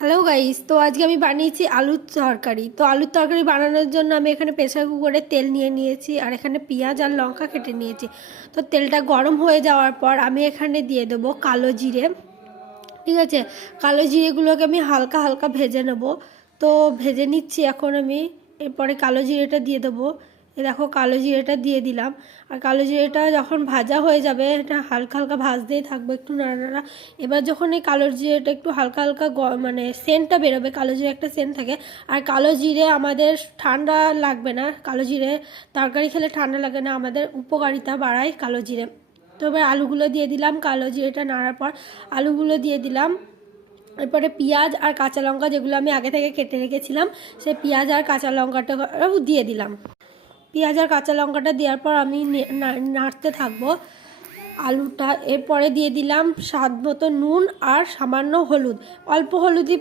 Hello guys, তো আজকে আমি বানিয়েছি আলুর তরকারি। তো আলুর তরকারি বানানোর জন্য আমি এখানে প্রেসার কুকারে তেল নিয়ে নিয়েছি, আর এখানে পেঁয়াজ আর লঙ্কা কেটে নিয়েছি। তো তেলটা গরম হয়ে যাওয়ার পর আমি এখানে দিয়ে দেবো কালো জিরে। ঠিক আছে, কালো জিরেগুলোকে আমি হালকা হালকা ভেজে নেব। তো ভেজে নিচ্ছি এখন আমি। এরপরে কালো জিরেটা দিয়ে দেবো। দেখো কালো জিরেটা দিয়ে দিলাম। আর কালো জিরেটা যখন ভাজা হয়ে যাবে, এটা হালকা হালকা ভাজতেই থাকবে, একটু নাড়ানাড়া। এবার যখন এই কালো জিরেটা একটু হালকা হালকা মানে সেন্টটা বেরোবে, কালো জিরে একটা সেন্ট থাকে। আর কালো জিরে আমাদের ঠান্ডা লাগবে না, কালো জিরে তরকারি খেলে ঠান্ডা লাগে না, আমাদের উপকারিতা বাড়ায় কালো জিরে। তো এবার আলুগুলো দিয়ে দিলাম, কালো জিরেটা নাড়ার পর আলুগুলো দিয়ে দিলাম। এরপরে পেঁয়াজ আর কাঁচা লঙ্কা যেগুলো আমি আগে থেকে কেটে রেখেছিলাম, সেই পেঁয়াজ আর কাঁচা লঙ্কাটাও দিয়ে দিলাম। পেঁয়াজ আর কাঁচা লঙ্কাটা দেওয়ার পর আমি নাড়তে থাকবো আলুটা। এরপরে দিয়ে দিলাম স্বাদ মতো নুন আর সামান্য হলুদ, অল্প হলুদই